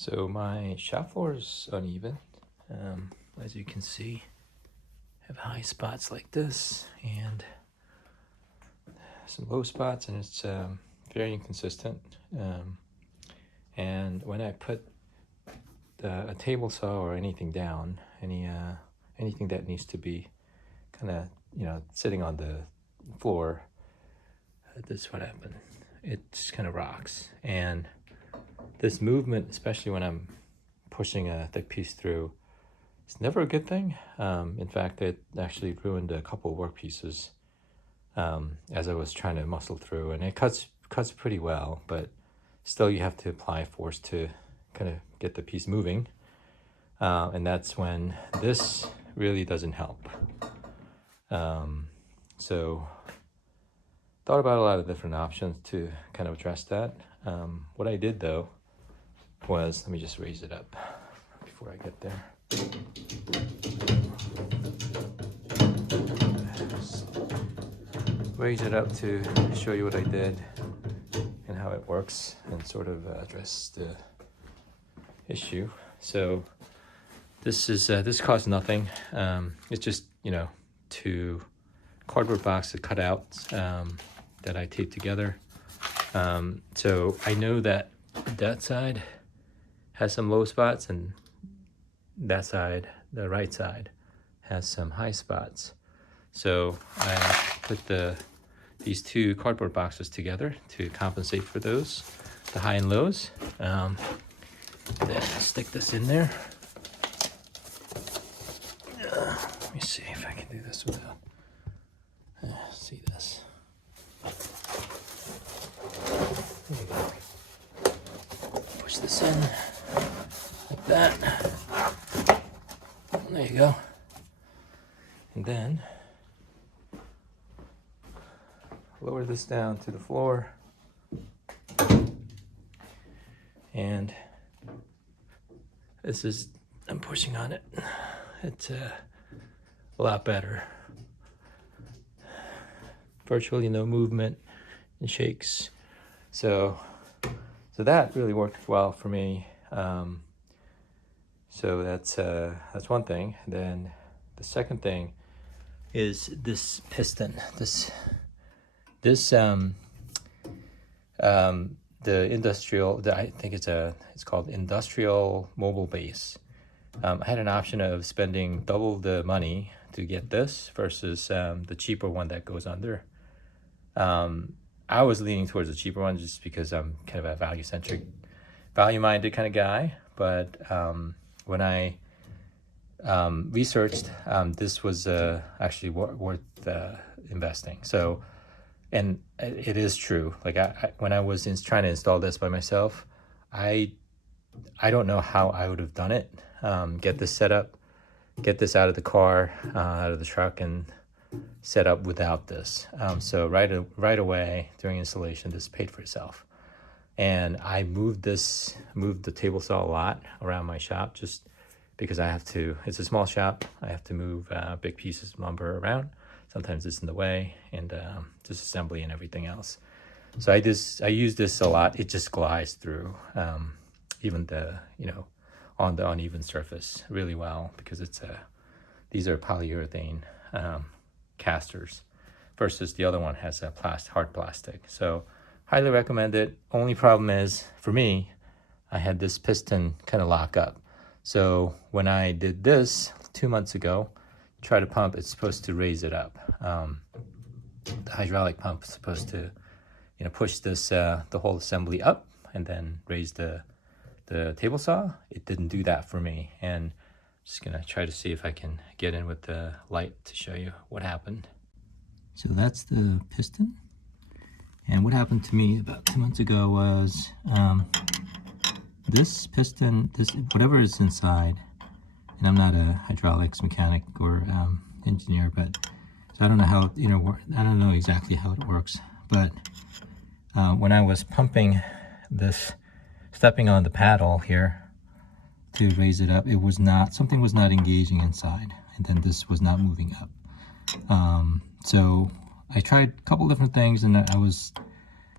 So my shop floor is uneven. As you can see, I have high spots like this and some low spots, and it's very inconsistent. And when I put a table saw or anything down, anything that needs to be kind of sitting on the floor, this is what happened. It just kind of rocks, and this movement, especially when I'm pushing a thick piece through, it's never a good thing. In fact, it actually ruined a couple of work pieces as I was trying to muscle through, and it cuts pretty well, but still you have to apply force to kind of get the piece moving, and that's when this really doesn't help. So thought about a lot of different options to kind of address that. What I did though was, let me just raise it up before I get there. Raise it up to show you what I did and how it works, and sort of address the issue. So this costs nothing. It's just two cardboard boxes cut out that I taped together. So I know that side has some low spots, and that side, the right side, has some high spots. So I put these two cardboard boxes together to compensate for those, the high and lows. Then stick this in there. Let me see if I can do this without. See this. There you go. Push this in like that. There you go. And then lower this down to the floor. And this is, I'm pushing on it. It's a lot better. Virtually no movement and shakes. So that really worked well for me. So that's one thing. Then the second thing is this piston. The industrial, I think it's called industrial mobile base. I had an option of spending double the money to get this versus the cheaper one that goes under. I was leaning towards the cheaper one just because I'm kind of a value-minded kind of guy. But when I researched, this was actually worth investing. So, and it is true. Like when I was trying to install this by myself, I don't know how I would have done it. Get this set up, get this out of the car, out of the truck, and set up without this. So right away during installation, this paid for itself. And I moved the table saw a lot around my shop just because it's a small shop. I have to move big pieces of lumber around. Sometimes it's in the way, and just assembly and everything else. So I use this a lot. It just glides through even on the uneven surface really well, because these are polyurethane casters versus the other one has a hard plastic. So highly recommend it. Only problem is, for me, I had this piston kind of lock up. So when I did this 2 months ago, try to pump, it's supposed to raise it up. The hydraulic pump is supposed to push this the whole assembly up and then raise the table saw. It didn't do that for me, and I'm just gonna try to see if I can get in with the light to show you what happened. So that's the piston, and what happened to me about 2 months ago was this piston, whatever is inside, and I'm not a hydraulics mechanic or engineer, but so I don't know how I don't know exactly how it works. But when I was pumping this, stepping on the paddle here to raise it up, something was not engaging inside, and then this was not moving up. So I tried a couple different things, and I was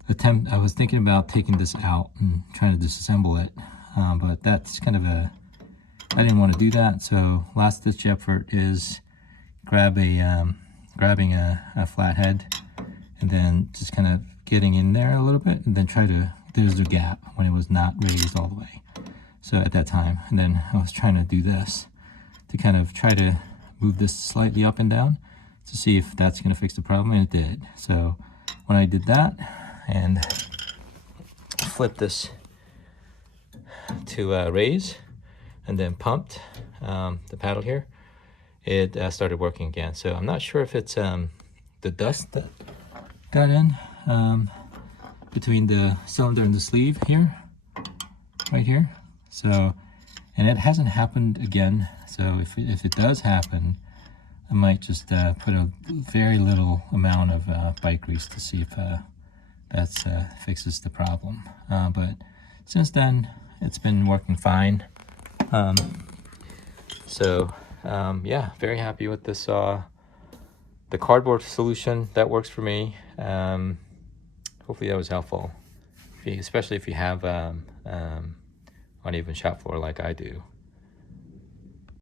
thinking about taking this out and trying to disassemble it. but that's kind of I didn't want to do that. So last ditch effort is grabbing a flathead and then just kind of getting in there a little bit, and then there's the gap when it was not raised all the way. So at that time, and then I was trying to do this to kind of try to move this slightly up and down to see if that's going to fix the problem, and it did. So when I did that and flipped this to raise and then pumped the paddle here, it started working again. So I'm not sure if it's the dust that got in between the cylinder and the sleeve here, right here. So, and it hasn't happened again. So if it does happen, I might just put a very little amount of bike grease to see if that fixes the problem. But since then, it's been working fine. Yeah, very happy with this saw. The cardboard solution, that works for me. Hopefully that was helpful, especially if you have uneven shop floor like I do.